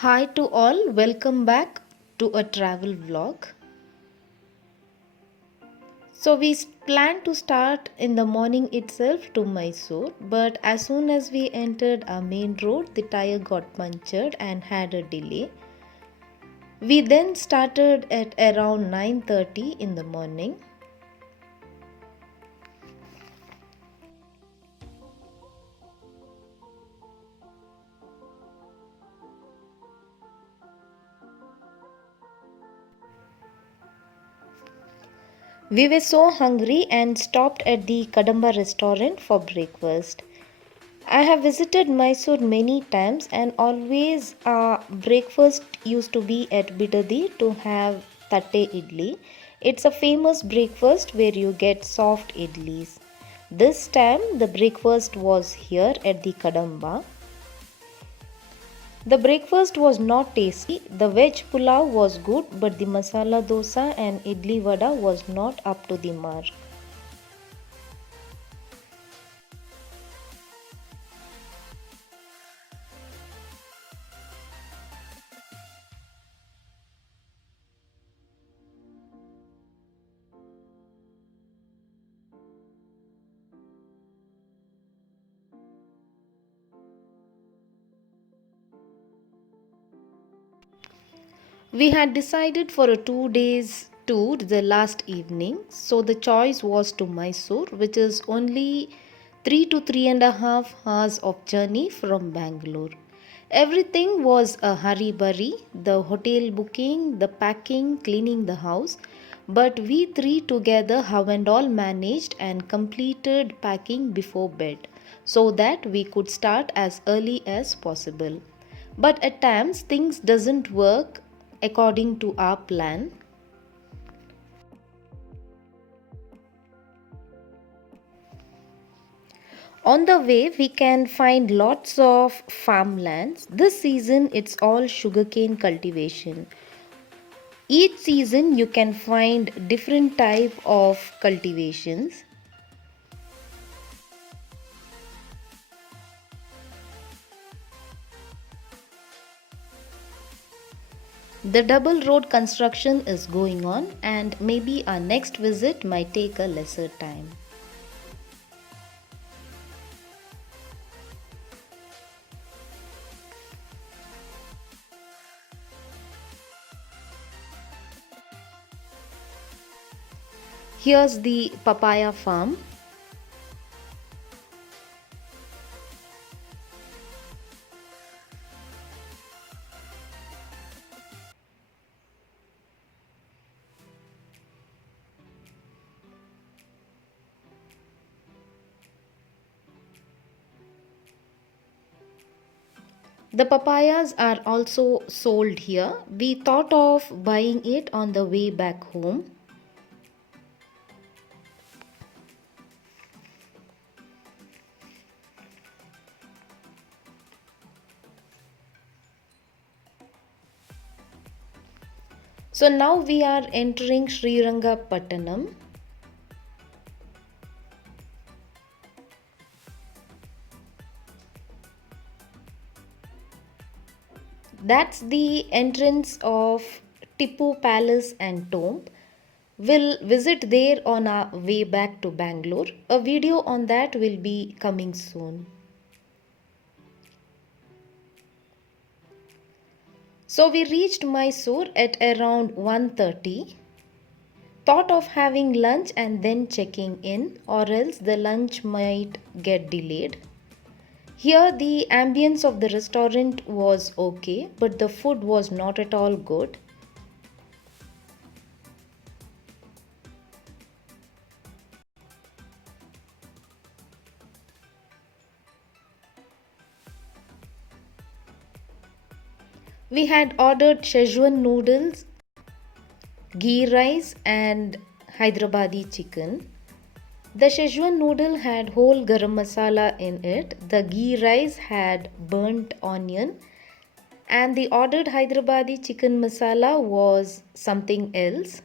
Hi to all, welcome back to a travel vlog. So planned to start in the morning itself to Mysore, but as soon as we entered our main road, the tire got punctured and had a delay. We then started at around 9:30 in the morning. We were so hungry and stopped at the Kadamba restaurant for breakfast. I have visited Mysore many times and always breakfast used to be at Bidadi to have tatte idli. It's a famous breakfast where you get soft idlis. This time the breakfast was here at the Kadamba. The breakfast was not tasty. The veg pulao was good, but the masala dosa and idli vada was not up to the mark. We had decided for a 2 days tour the last evening, so the choice was to Mysore, which is only 3 to 3.5 hours of journey from Bangalore. Everything was a hurry burry, the hotel booking, the packing, cleaning the house. But we three together have and all managed and completed packing before bed so that we could start as early as possible. But at times things doesn't work according to our plan. On the way, we can find lots of farmlands. This season, it's all sugarcane cultivation. Each season, you can find different type of cultivations. The double road construction is going on, and maybe our next visit might take a lesser time. Here's the papaya farm. The papayas are also sold here. We thought of buying it on the way back home. So now we are entering Srirangapattanam. That's the entrance of Tipu Palace and Tomb. We'll visit there on our way back to Bangalore. A video on that will be coming soon. So we reached Mysore at around 1:30. Thought of having lunch and then checking in, or else the lunch might get delayed. Here, the ambience of the restaurant was okay, but the food was not at all good. We had ordered Szechuan noodles, ghee rice, and Hyderabadi chicken. The Szechuan noodle had whole garam masala in it, the ghee rice had burnt onion, and the ordered Hyderabadi chicken masala was something else.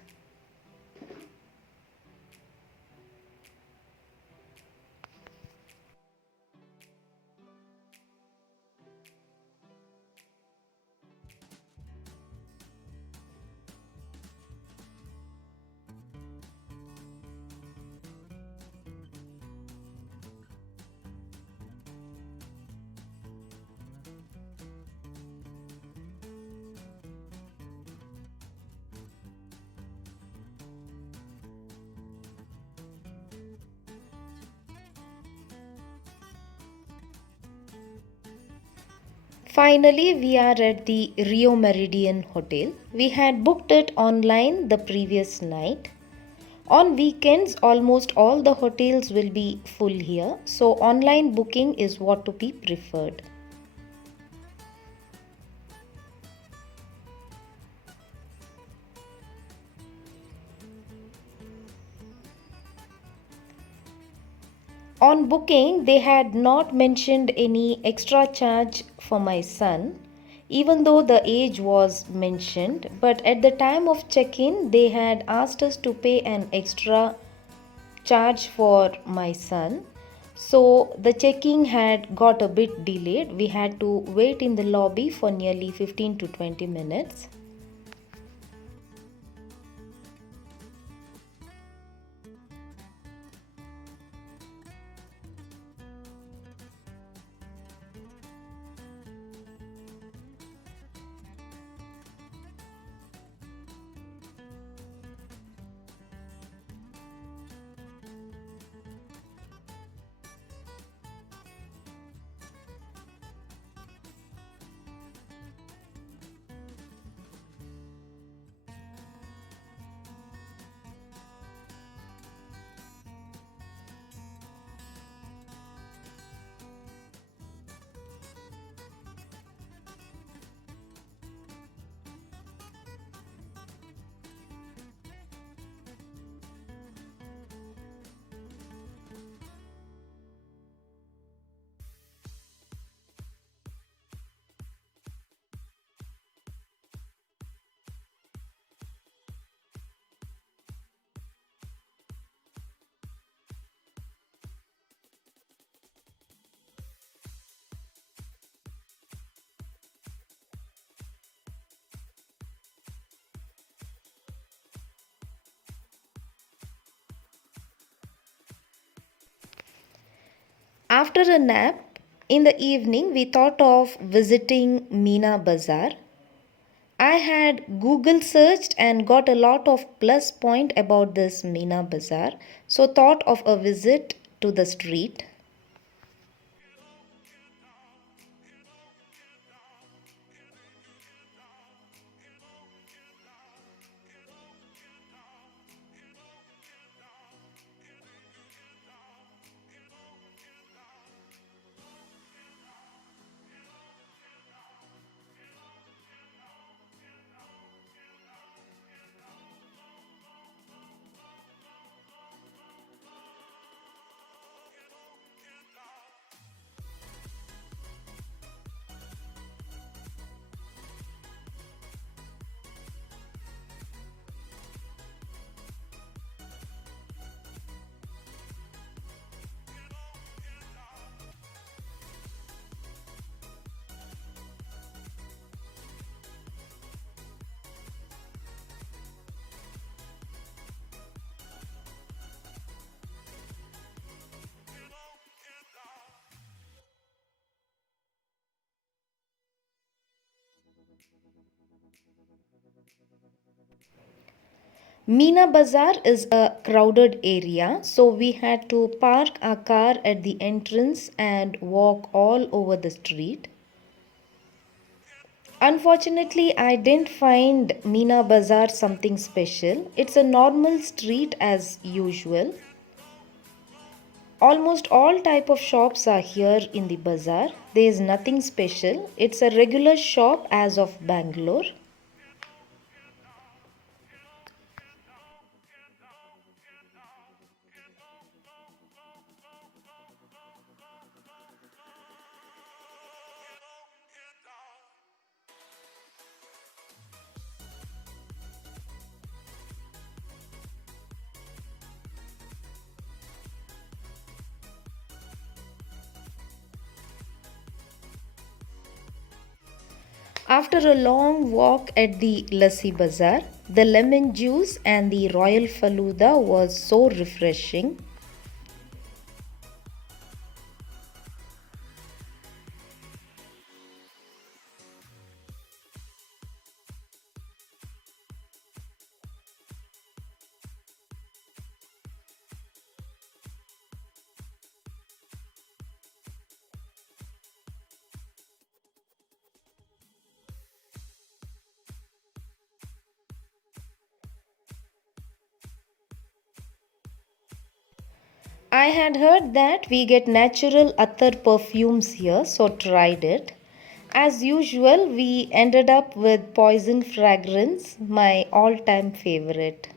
Finally, we are at the Rio Meridian Hotel. We had booked it online the previous night. On weekends, almost all the hotels will be full here, so online booking is what to be preferred. On booking, they had not mentioned any extra charge for my son, even though the age was mentioned. But at the time of check in, they had asked us to pay an extra charge for my son. So the checking had got a bit delayed. We had to wait in the lobby for nearly 15 to 20 minutes. After a nap in the evening, we thought of visiting Meena Bazaar. I had Google searched and got a lot of plus point about this Meena Bazaar, so thought of a visit to the street. Meena Bazaar is a crowded area, so we had to park our car at the entrance and walk all over the street. Unfortunately, I didn't find Meena Bazaar something special. It's a normal street as usual. Almost all type of shops are here in the bazaar. There is nothing special. It's a regular shop as of Bangalore. After a long walk at the Lassi Bazaar, the lemon juice and the royal faluda was so refreshing. I had heard that we get natural attar perfumes here, so tried it. As usual, we ended up with poison fragrance, my all time favorite.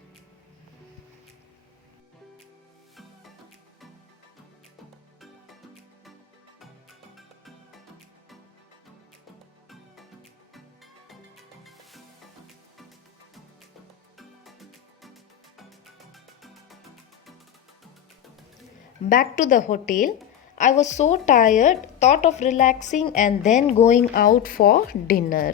Back to the hotel. I was so tired, thought of relaxing and then going out for dinner.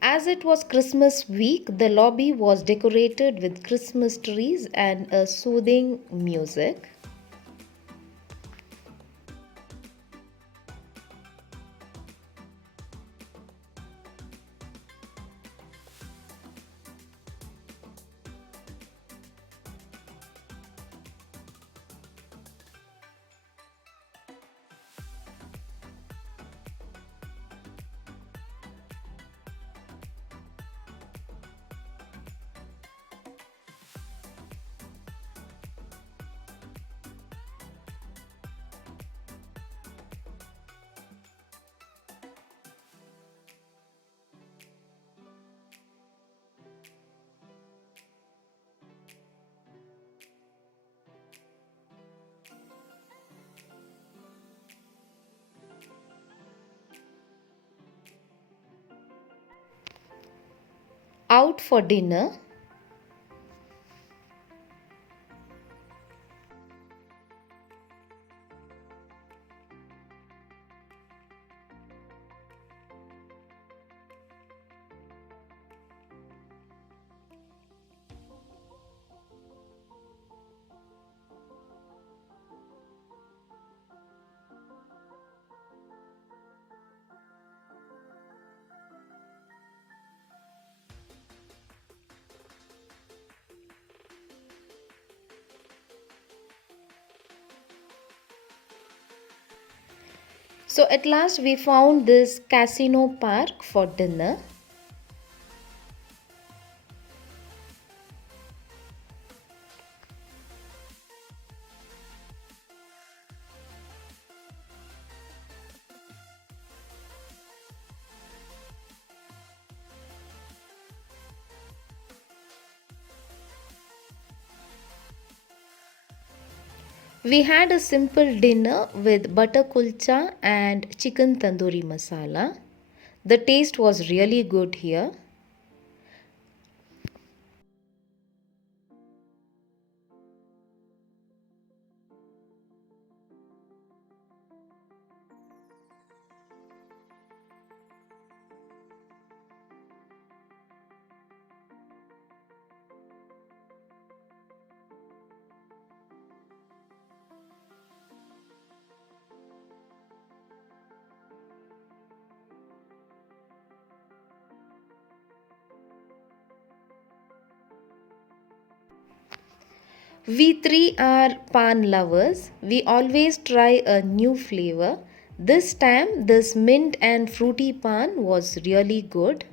As it was Christmas week, the lobby was decorated with Christmas trees and a soothing music. Out for dinner. So at last we found this casino park for dinner. We had a simple dinner with butter kulcha and chicken tandoori masala. The taste was really good here. We three are pan lovers. We always try a new flavor. This time, this mint and fruity pan was really good.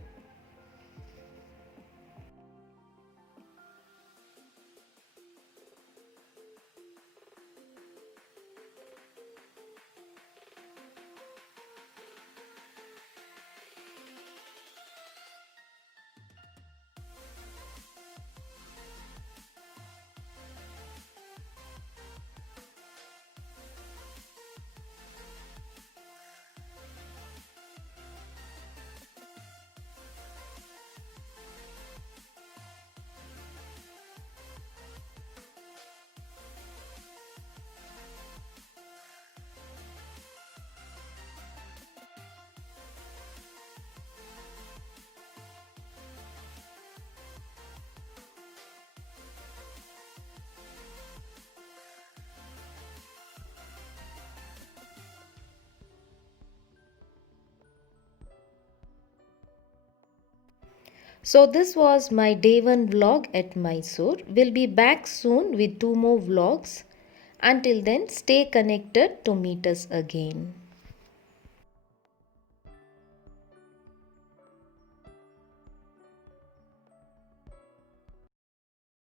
So, this was my day one vlog at Mysore. We'll be back soon with two more vlogs. Until then, stay connected to meet us again.